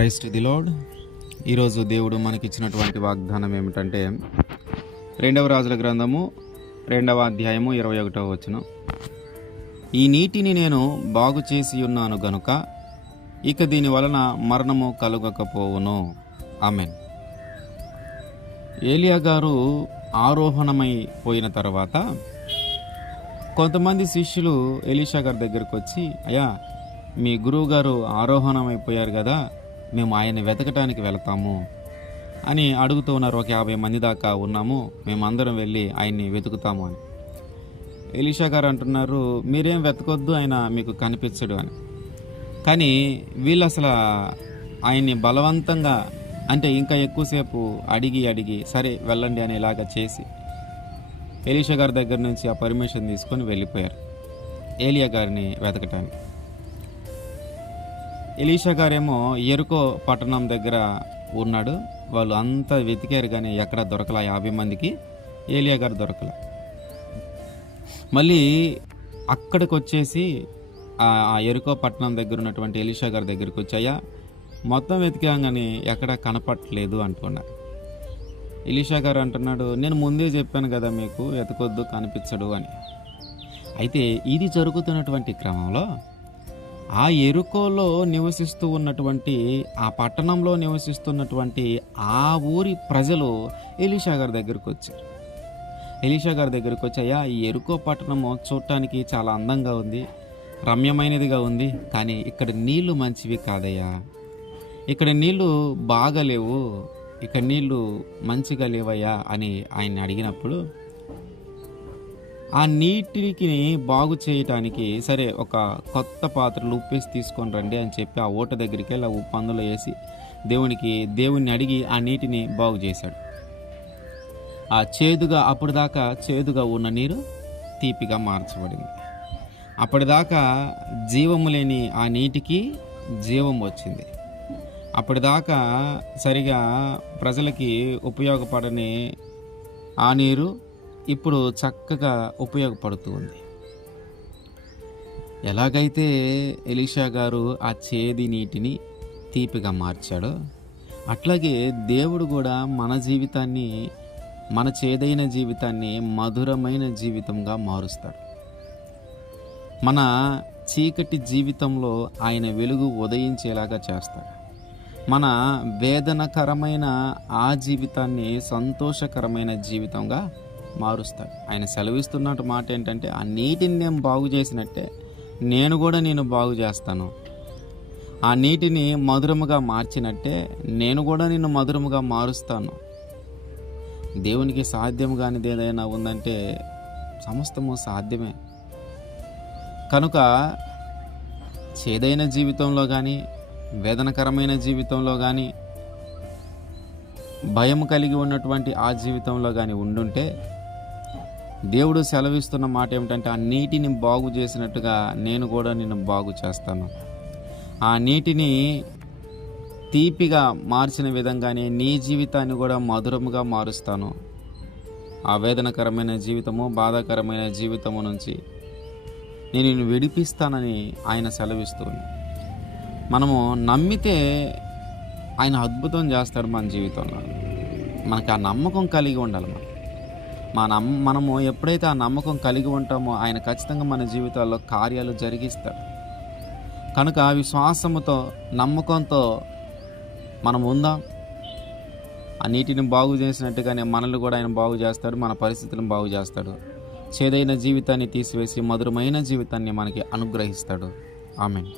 Christ the lord. ఈరోజు దేవుడు మనకిచ్చినటువంటి వాగ్దానం ఏమిటంటే 2వ రాజుల గ్రంథము 2వ అధ్యాయము 21వ వచనం. ఈ నీటిని నేను బాగు చేసి ఉన్నాను గనుక ఇక దీని వలన మరణము కలుగకపోవును. ఆమెన్. ఏలియా గారు ఆరోహణమైపోయిన తర్వాత కొంతమంది శిష్యులు ఎలీషా గారి దగ్గరికి వచ్చి, అయ్యా, మీ గురువు గారు ఆరోహణమైపోయారు కదా, మేము ఆయన్ని వెతకటానికి వెళతాము అని అడుగుతూ ఉన్నారు. ఒక 50 మంది దాకా ఉన్నాము, మేమందరం వెళ్ళి ఆయన్ని వెతుకుతాము అని. ఎలీషా గారు అంటున్నారు, మీరేం వెతకొద్దు, ఆయన మీకు కనిపించడు అని. కానీ వీళ్ళు అసలు ఆయన్ని బలవంతంగా, అంటే ఇంకా ఎక్కువసేపు అడిగి సరే వెళ్ళండి అనేలాగా చేసి ఎలీషా గారి దగ్గర నుంచి ఆ పర్మిషన్ తీసుకొని వెళ్ళిపోయారు ఏలియా గారిని వెతకటానికి. ఎలీషా గారేమో ఎరుకో పట్టణం దగ్గర ఉన్నాడు. వాళ్ళు అంతా వెతికారు కానీ ఎక్కడ దొరకల. 50 మందికి ఏలియా గారు దొరకల. మళ్ళీ అక్కడికి వచ్చేసి ఆ ఎరుకో పట్టణం దగ్గర ఉన్నటువంటి ఎలీషా గారి దగ్గరికి వచ్చాయా, మొత్తం వెతికాం కానీ ఎక్కడ కనపట్లేదు అంటున్నారు. ఎలీషా గారు అంటున్నాడు, నేను ముందే చెప్పాను కదా మీకు, వెతకొద్దు, కనిపించడు అని. అయితే ఇది జరుగుతున్నటువంటి క్రమంలో ఆ ఎరుకోలో నివసిస్తూ ఉన్నటువంటి, ఆ పట్టణంలో నివసిస్తున్నటువంటి ఆ ఊరి ప్రజలు ఎలీషా గారి దగ్గరికి వచ్చారు. ఎలీషా గారి దగ్గరికి వచ్చాయా, ఈ ఎరుకో పట్టణము చూడటానికి చాలా అందంగా ఉంది, రమ్యమైనదిగా ఉంది, కానీ ఇక్కడ నీళ్లు మంచివి కాదయ్యా, ఇక్కడ నీళ్లు బాగలేవు, ఇక్కడ నీళ్లు మంచిగా లేవయ్యా అని ఆయన్ని అడిగినప్పుడు, ఆ నీటికి బాగు చేయటానికి సరే ఒక కొత్త పాత్రలు ఉప్పేసి తీసుకొని రండి అని చెప్పి ఆ ఊట దగ్గరికి వెళ్ళి ఆ ఉప్పు అందులో వేసి దేవుణ్ణి అడిగి ఆ నీటిని బాగు చేశాడు. ఆ అప్పటిదాకా చేదుగా ఉన్న నీరు తీపిగా మార్చబడింది. అప్పటిదాకా జీవము లేని ఆ నీటికి జీవం వచ్చింది. అప్పటిదాకా సరిగా ప్రజలకి ఉపయోగపడని ఆ నీరు ఇప్పుడు చక్కగా ఉపయోగపడుతూ ఉంది. ఎలాగైతే ఎలీషా గారు ఆ చేది నీటిని తీపిగా మార్చాడో, అట్లాగే దేవుడు కూడా మన జీవితాన్ని, మన చేదైన జీవితాన్ని మధురమైన జీవితంగా మారుస్తాడు. మన చీకటి జీవితంలో ఆయన వెలుగు ఉదయించేలాగా చేస్తాడు. మన వేదనకరమైన ఆ జీవితాన్ని సంతోషకరమైన జీవితంగా మారుస్తాడు. ఆయన సెలవిస్తున్నట్టు మాట ఏంటంటే, ఆ నీటిని నేను బాగు చేసినట్టే నేను బాగు చేస్తాను. ఆ నీటిని మధురముగా మార్చినట్టే నేను కూడా నిన్ను మధురముగా మారుస్తాను. దేవునికి సాధ్యం కానిది ఏదైనా ఉందంటే సమస్తము సాధ్యమే. కనుక చేదైన జీవితంలో కానీ, వేదనకరమైన జీవితంలో కానీ, భయం కలిగి ఉన్నటువంటి ఆ జీవితంలో కానీ ఉండుంటే, దేవుడు సెలవిస్తున్న మాట ఏమిటంటే, ఆ నీటిని బాగు చేసినట్టుగా నేను కూడా నిన్ను బాగు చేస్తాను. ఆ నీటిని తీపిగా మార్చిన విధంగానే నీ జీవితాన్ని కూడా మధురముగా మారుస్తాను. ఆ వేదనకరమైన జీవితము, బాధాకరమైన జీవితము నుంచి నేను నిన్ను విడిపిస్తానని ఆయన సెలవిస్తుంది. మనము నమ్మితే ఆయన అద్భుతం చేస్తాడు మన జీవితంలో. మనకు ఆ నమ్మకం కలిగి ఉండాలి. మనము ఎప్పుడైతే ఆ నమ్మకం కలిగి ఉంటామో ఆయన ఖచ్చితంగా మన జీవితాల్లో కార్యాలు జరిగిస్తాడు. కనుక విశ్వాసముతో, నమ్మకంతో మనం ఉందాం. ఆ నీటిని బాగు చేసినట్టుగానే మనల్ని కూడా ఆయన బాగు చేస్తాడు, మన పరిస్థితులను బాగు చేస్తాడు. చేదైన జీవితాన్ని తీసివేసి మధురమైన జీవితాన్ని మనకి అనుగ్రహిస్తాడు. ఆమేన్.